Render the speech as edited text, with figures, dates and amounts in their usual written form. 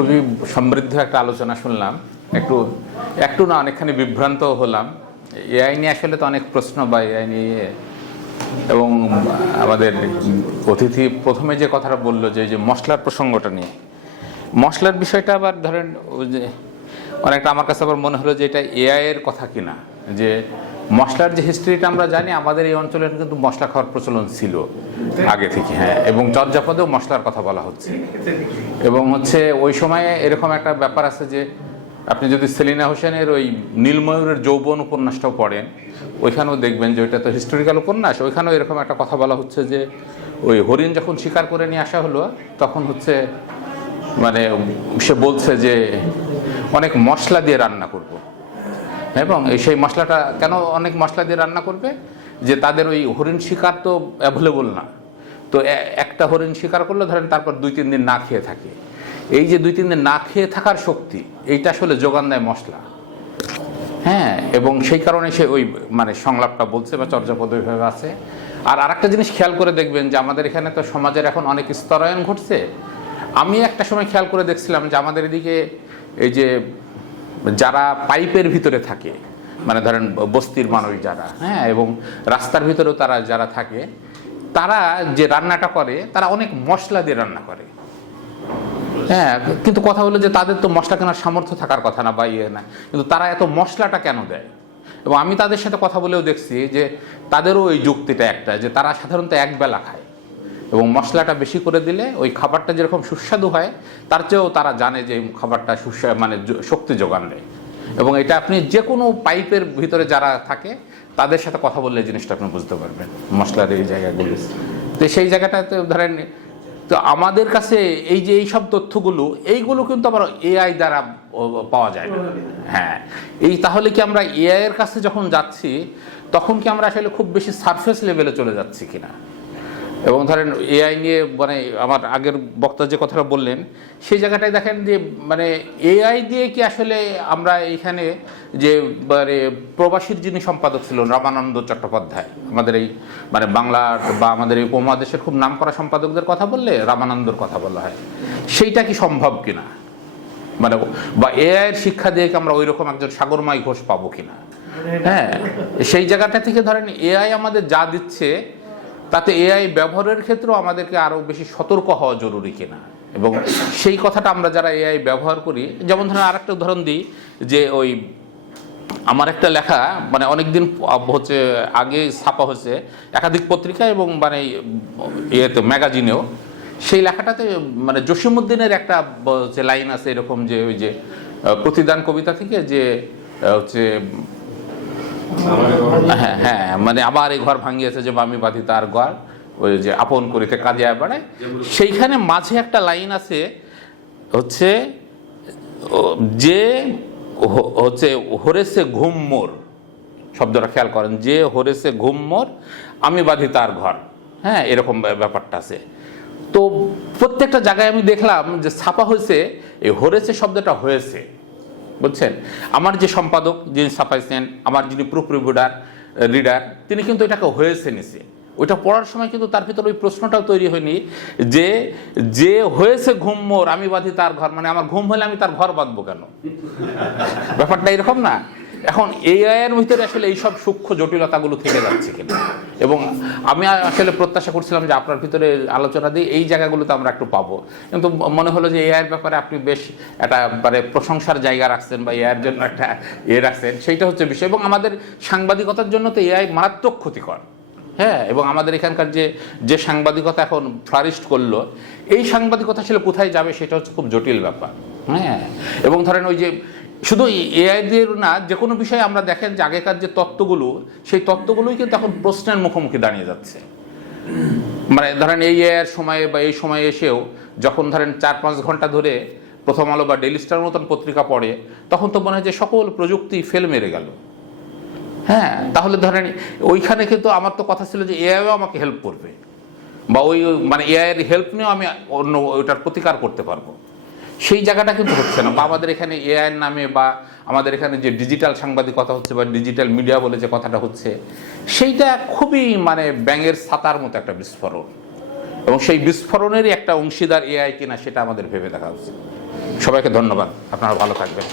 খুবই সমৃদ্ধ একটা আলোচনা শুনলাম। একটু একটু না অনেকখানি বিভ্রান্ত হলাম। এআই নিয়ে আসলে তো অনেক প্রশ্ন বা এআই নিয়ে, এবং আমাদের অতিথি প্রথমে যে কথাটা বললো যে মশলার প্রসঙ্গটা নিয়ে, মশলার বিষয়টা আবার ধরেন ওই যে অনেকটা আমার কাছে আবার মনে হলো যে এটা এআই এর কথা কিনা। যে মশলার যে হিস্ট্রিটা আমরা জানি, আমাদের এই অঞ্চলে কিন্তু মশলা খাওয়ার প্রচলন ছিল আগে থেকে, হ্যাঁ, এবং চর্যাপদেও মশলার কথা বলা হচ্ছে। এবং ওই সময়ে এরকম একটা ব্যাপার আছে যে আপনি যদি সেলিনা হোসেনের ওই নীলময়ূরের যৌবন উপন্যাসটাও পড়েন, ওইখানেও দেখবেন যে ওইটা তো হিস্টোরিক্যাল উপন্যাস। ওইখানেও এরকম একটা কথা বলা হচ্ছে যে ওই হরিণ যখন শিকার করে নিয়ে আসা হলো, তখন মানে সে বলছে যে অনেক মশলা দিয়ে রান্না করব, এবং সেই মশলাটা কেন অনেক মশলা দিয়ে রান্না করবে, যে তাদের ওই হরিণ শিকার তো অ্যাভেলেবল না। তো একটা হরিণ শিকার করলে ধরেন তারপর 2-3 দিন না খেয়ে থাকে। এই যে 2-3 দিন না খেয়ে থাকার শক্তি, এইটা আসলে যোগান দেয় মশলা, হ্যাঁ। এবং সেই কারণে সে ওই মানে সংলাপটা বলছে বা চর্যাপদ ওইভাবে আছে। আর আরেকটা জিনিস খেয়াল করে দেখবেন যে আমাদের এখানে তো সমাজের এখন অনেক স্তরায়ন ঘটছে। আমি একটা সময় খেয়াল করে দেখছিলাম যে আমাদের এদিকে এই যে যারা পাইপের ভিতরে থাকে, মানে ধরেন বস্তির মানুষ যারা, হ্যাঁ, এবং রাস্তার ভিতরেও তারা যারা থাকে, তারা যে রান্নাটা করে তারা অনেক মশলা দিয়ে রান্না করে, হ্যাঁ। কিন্তু কথা হলো যে তাদের তো মশলা কেনার সামর্থ্য থাকার কথা না বা ইয়ে না, কিন্তু তারা এত মশলাটা কেন দেয়? এবং আমি তাদের সাথে কথা বলেও দেখছি যে তাদেরও ওই যুক্তিটা একটা, যে তারা সাধারণত একবেলা খায়, এবং মশলাটা বেশি করে দিলে ওই খাবারটা যেরকম সুস্বাদু হয়, তার চেয়েও তারা জানে যে খাবারটা মানে শক্তি যোগান দেয়। এবং এটা আপনি যে কোনো পাইপের ভিতরে যারা থাকে তাদের সাথে কথা বললে জিনিসটা আপনি বুঝতে পারবেন, মশলার এই জায়গাগুলো। তো সেই জায়গাটাতে ধরেন, তো আমাদের কাছে এই যে এইসব তথ্যগুলো, এইগুলো কিন্তু আবার এআই দ্বারা পাওয়া যায় না, হ্যাঁ। তাহলে কি আমরা এআই এর কাছে যখন যাচ্ছি, তখন কি আমরা আসলে খুব বেশি সারফেস লেভেলে চলে যাচ্ছি কিনা? এবং ধরেন এআই নিয়ে মানে আমার আগের বক্তা যে কথাটা বললেন, সেই জায়গাটায় দেখেন যে মানে এআই দিয়ে কি আসলে আমরা এইখানে যে মানে প্রবাসীর যিনি সম্পাদক ছিলেন রামানন্দ চট্টোপাধ্যায়, আমাদের এই মানে বাংলার বা আমাদের এই উপমহাদেশের খুব নামকরা সম্পাদকদের কথা বললে রামানন্দর কথা বলা হয়, সেইটা কি সম্ভব কিনা? মানে বা এআই এর শিক্ষা দিয়ে কি আমরা ওই রকম একজন সাগরমাই ঘোষ পাবো কিনা? হ্যাঁ, সেই জায়গাটা থেকে ধরেন এআই আমাদের যা দিচ্ছে, তাতে এআই ব্যবহারের ক্ষেত্রেও আমাদেরকে আরও বেশি সতর্ক হওয়া জরুরি কিনা। এবং সেই কথাটা আমরা যারা এআই ব্যবহার করি, যেমন ধরেন আরেকটা উদাহরণ দিই, যে ওই আমার একটা লেখা মানে অনেকদিন আগে ছাপা হয়েছে একাধিক পত্রিকা এবং মানে ইয়েতে ম্যাগাজিনেও। সেই লেখাটাতে মানে জসিমউদ্দিনের একটা লাইন আছে এরকম, যে ওই যে প্রতিদান কবিতা থেকে, যে হ্যাঁ হ্যাঁ, মানে আবার এই ঘর ভাঙিয়েছে যে আমি বাঁধি তার ঘর, ওই যে আপন করিতে কাঁদিয়া বেড়ায়। সেইখানে মাঝে একটা লাইন আছে যে হরেছে ঘুম মোর, শব্দটা খেয়াল করেন, যে হরেছে ঘুম মোর আমি বাঁধি তার ঘর, হ্যাঁ, এরকম ব্যাপারটা আছে। তো প্রত্যেকটা জায়গায় আমি দেখলাম যে ছাপা হয়েছে এই হরেছে শব্দটা হয়েছে, বুঝছেন। আমার যে সম্পাদক যিনি ছাপাইছেন, আমার যিনি প্রুফ রিডার, তিনি কিন্তু এটাকে হয়েছে নিছে। ওইটা পড়ার সময় কিন্তু তার ভিতরে ওই প্রশ্নটাও তৈরি হয়নি যে যে হয়েছে ঘুম মোর আমি বাঁধি তার ঘর, মানে আমার ঘুম হলে আমি তার ঘর বাঁধবো কেন? ব্যাপারটা এরকম না। এখন এআই এর ভিতরে আসলে এইসব সূক্ষ্ম জটিলতাগুলো থেকে যাচ্ছে কিনা, এবং আমি আসলে প্রত্যাশা করছিলাম যে আপনার ভিতরে আলোচনা দিয়ে এই জায়গাগুলোতে আমরা একটু পাবো, কিন্তু মনে হলো যে এআই এর ব্যাপারে আপনি বেশ একটা মানে প্রশংসার জায়গা রাখছেন বা এআই এর জন্য একটা রাখছেন, সেইটা হচ্ছে বিষয়। এবং আমাদের সাংবাদিকতার জন্য তো এআই মারাত্মক ক্ষতিকর, হ্যাঁ। এবং আমাদের এখানকার যে সাংবাদিকতা এখন ফ্লারিস্ট করলো, এই সাংবাদিকতা আসলে কোথায় যাবে সেটা হচ্ছে খুব জটিল ব্যাপার, হ্যাঁ। এবং ধরেন ওই যে শুধু এআই দিয়ে না, যে কোনো বিষয়ে আমরা দেখেন যে আগেকার যে তত্ত্বগুলো, সেই তত্ত্বগুলোই কিন্তু এখন প্রশ্নের মুখোমুখি দাঁড়িয়ে যাচ্ছে। মানে ধরেন এই এআইয়ের সময়ে বা এই সময়ে এসেও যখন ধরেন 4-5 ঘন্টা ধরে প্রথম আলো বা ডেইলি স্টার মতন পত্রিকা পড়ে, তখন তো মনে হয় যে সকল প্রযুক্তি ফেল মেরে গেল, হ্যাঁ। তাহলে ধরেন ওইখানে কিন্তু আমার তো কথা ছিল যে এআইও আমাকে হেল্প করবে, বা ওই মানে এআইয়ের হেল্প নিয়েও আমি অন্য ওইটার প্রতিকার করতে পারবো, সেই জায়গাটা কিন্তু হচ্ছে না। বা আমাদের এখানে এআইয়ের নামে বা আমাদের এখানে যে ডিজিটাল সাংবাদিকতা হচ্ছে বা ডিজিটাল মিডিয়া বলে যে কথাটা হচ্ছে, সেইটা খুবই মানে ব্যাঙের ছাতার মতো একটা বিস্ফোরণ, এবং সেই বিস্ফোরণেরই একটা অংশীদার এআই কিনা সেটা আমাদের ভেবে দেখা উচিত। সবাইকে ধন্যবাদ, আপনারা ভালো থাকবেন।